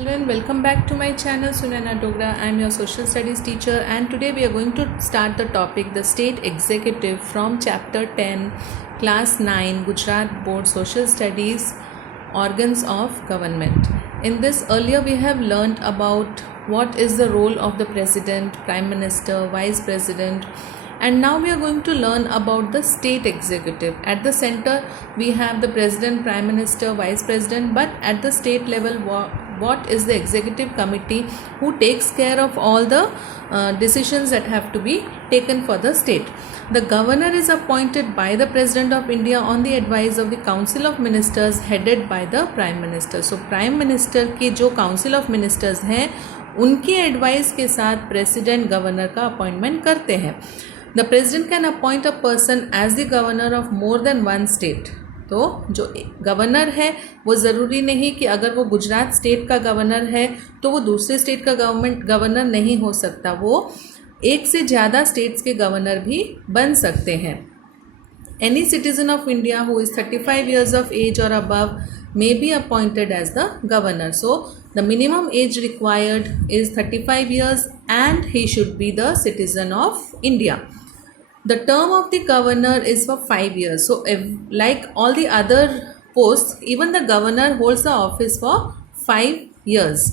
Children, welcome back to my channel Sunana Dogra. I am your social studies teacher and today we are going to start the topic the state executive from chapter 10 class 9 Gujarat board social studies organs of government. In this earlier we have learnt about what is the role of the president, prime minister, vice president, and now we are going to learn about the state executive. At the center we have the president, prime minister, vice president, but at the state level what is the executive committee who takes care of all the decisions that have to be taken for the state. The governor is appointed by the president of India on the advice of the council of ministers headed by the prime minister. So prime minister के जो council of ministers हैं उनकी advice के साथ president governor का appointment करते हैं. The president can appoint a person as the governor of more than one state. तो जो गवर्नर है वो ज़रूरी नहीं कि अगर वो गुजरात स्टेट का गवर्नर है तो वो दूसरे स्टेट का गवर्नर नहीं हो सकता, वो एक से ज़्यादा स्टेट्स के गवर्नर भी बन सकते हैं. Any citizen of India who is 35 years of age or above may be appointed as the governor. So the minimum age required is 35 years and he should be the citizen of India. The term of the governor is for 5 years. So like all the other posts, even the governor holds the office for 5 years.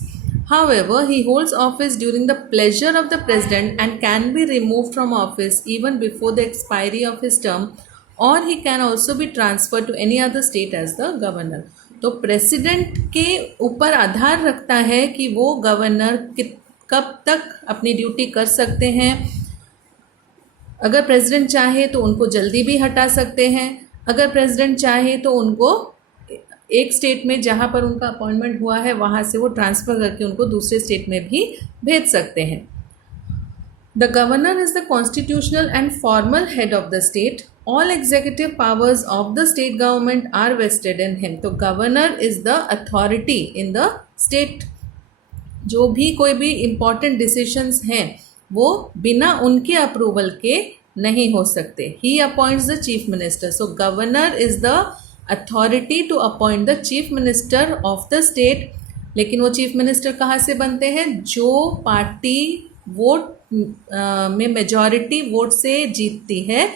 However, he holds office during the pleasure of the president and can be removed from office even before the expiry of his term, or he can also be transferred to any other state as the governor. तो president के ऊपर आधार रखता है कि वो governor कब तक अपनी ड्यूटी कर सकते हैं. अगर प्रेसिडेंट चाहे तो उनको जल्दी भी हटा सकते हैं, अगर प्रेसिडेंट चाहे तो उनको एक स्टेट में जहाँ पर उनका अपॉइंटमेंट हुआ है वहाँ से वो ट्रांसफ़र करके उनको दूसरे स्टेट में भी भेज सकते हैं. The governor is the constitutional and formal head of the state. All executive powers of the state government are vested in him. तो governor is the authority in the state. जो भी कोई भी इम्पॉर्टेंट डिसीशंस हैं वो बिना उनके approval के नहीं हो सकते. He appoints the chief minister. So governor is the authority to appoint the chief minister of the state. लेकिन वो चीफ मिनिस्टर कहाँ से बनते हैं? जो पार्टी वोट में मेजॉरिटी वोट से जीतती है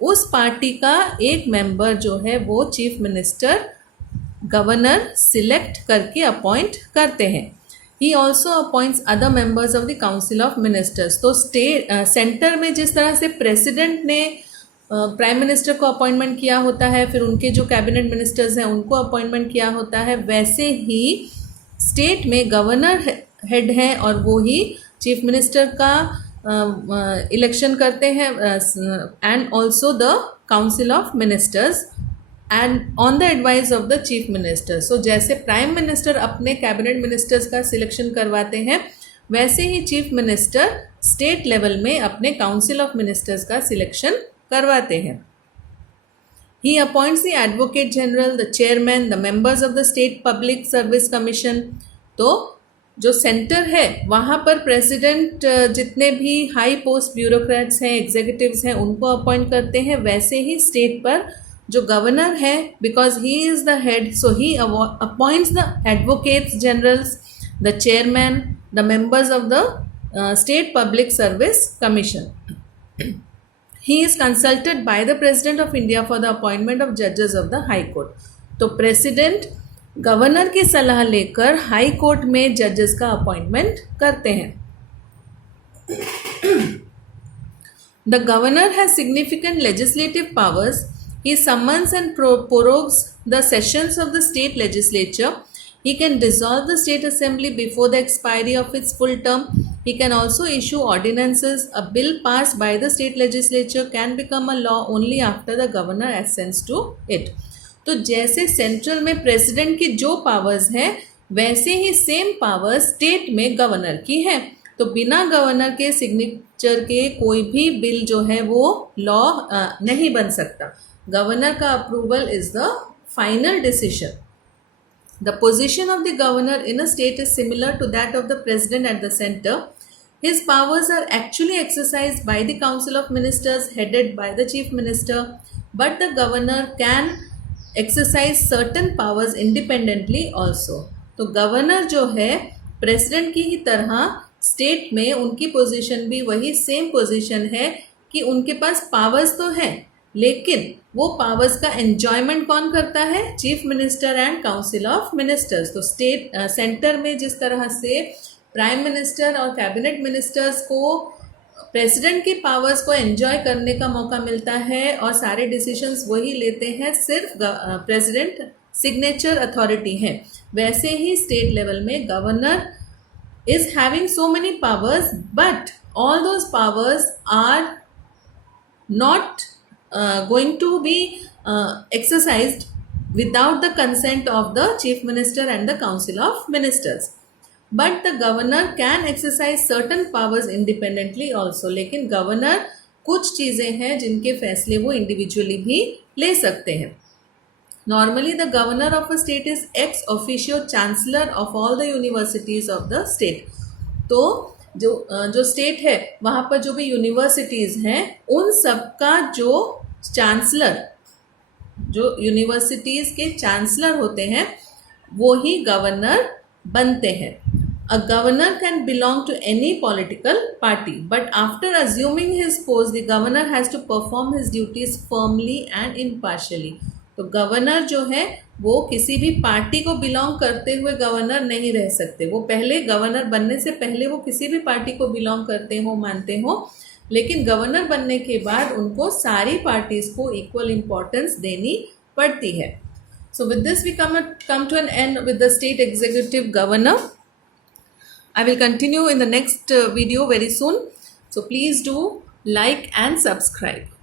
उस पार्टी का एक मेंबर जो है वो चीफ मिनिस्टर गवर्नर सिलेक्ट करके अपॉइंट करते हैं. He also appoints other members of the council of ministers. तो स्टेट सेंटर में जिस तरह से प्रेसिडेंट ने प्राइम मिनिस्टर को अपॉइंटमेंट किया होता है, फिर उनके जो कैबिनेट मिनिस्टर्स हैं उनको अपॉइंटमेंट किया होता है, वैसे ही स्टेट में गवर्नर हेड हैं और वो ही चीफ मिनिस्टर का इलेक्शन करते हैं and also the council of ministers and on the advice of the chief minister. So जैसे प्राइम मिनिस्टर अपने कैबिनेट मिनिस्टर्स का सिलेक्शन करवाते हैं वैसे ही चीफ मिनिस्टर स्टेट लेवल में अपने काउंसिल ऑफ मिनिस्टर्स का सिलेक्शन करवाते हैं. He appoints the advocate general, the chairman, the members of the state public service commission. तो जो सेंटर है वहाँ पर प्रेसिडेंट जितने भी हाई पोस्ट ब्यूरोक्रेट्स हैं, एग्जीक्यूटिव्स हैं, उनको अपॉइंट करते हैं. वैसे ही स्टेट पर जो गवर्नर है, because he is the head, so he appoints the advocates generals, the chairman, the members of the state public service commission. He is consulted by the president of India for the appointment of जजेस of the high court. तो president governor की सलाह लेकर high court में जजेस का appointment करते हैं. The governor has significant legislative powers. He summons and prorogues the sessions of the state legislature. He can dissolve the state assembly before the expiry of its full term. He can also issue ordinances. A bill passed by the state legislature can become a law only after the governor assents to it. तो जैसे central में president की जो powers हैं वैसे ही same powers state में governor की है. तो बिना गवर्नर के सिग्नेचर के कोई भी बिल जो है वो लॉ नहीं बन सकता. गवर्नर का approval is the final decision. The position of the governor in a state is similar to that of the president at the centre. His powers are actually exercised by the council of ministers headed by the chief minister, but the governor can exercise certain powers independently also. तो governor जो है president की ही तरह state में उनकी position भी वही same position है कि उनके पास पावर्स तो है, लेकिन वो पावर्स का एंजॉयमेंट कौन करता है? Chief minister and council of ministers. तो स्टेट सेंटर में जिस तरह से प्राइम मिनिस्टर और कैबिनेट मिनिस्टर्स को प्रेसिडेंट की पावर्स को एंजॉय करने का मौका मिलता है और सारे डिसीजंस वही लेते हैं, सिर्फ प्रेसिडेंट सिग्नेचर अथॉरिटी है, वैसे ही स्टेट लेवल में governor is having so many powers, but all those powers are not going to be exercised without the consent of the chief minister and the council of ministers. But the governor can exercise certain powers independently also. लेकिन governor कुछ चीज़ें हैं जिनके फैसले वो individually भी ले सकते हैं. Normally, the governor of a state is ex officio chancellor of all the universities of the state. तो जो स्टेट है वहाँ पर जो भी यूनिवर्सिटीज़ हैं उन सबका जो चांसलर, जो यूनिवर्सिटीज़ के चांसलर होते हैं वो ही गवर्नर बनते हैं. A governor can belong to any political party, but after assuming his post, the governor has to perform his duties firmly and impartially. तो गवर्नर जो है वो किसी भी पार्टी को बिलोंग करते हुए गवर्नर नहीं रह सकते. वो पहले गवर्नर बनने से पहले वो किसी भी पार्टी को बिलोंग करते हो, मानते हो, लेकिन गवर्नर बनने के बाद उनको सारी पार्टीज को इक्वल इम्पोर्टेंस देनी पड़ती है. So with this we come to an end with the state executive governor. I will continue in the next video very soon. So please do like and subscribe.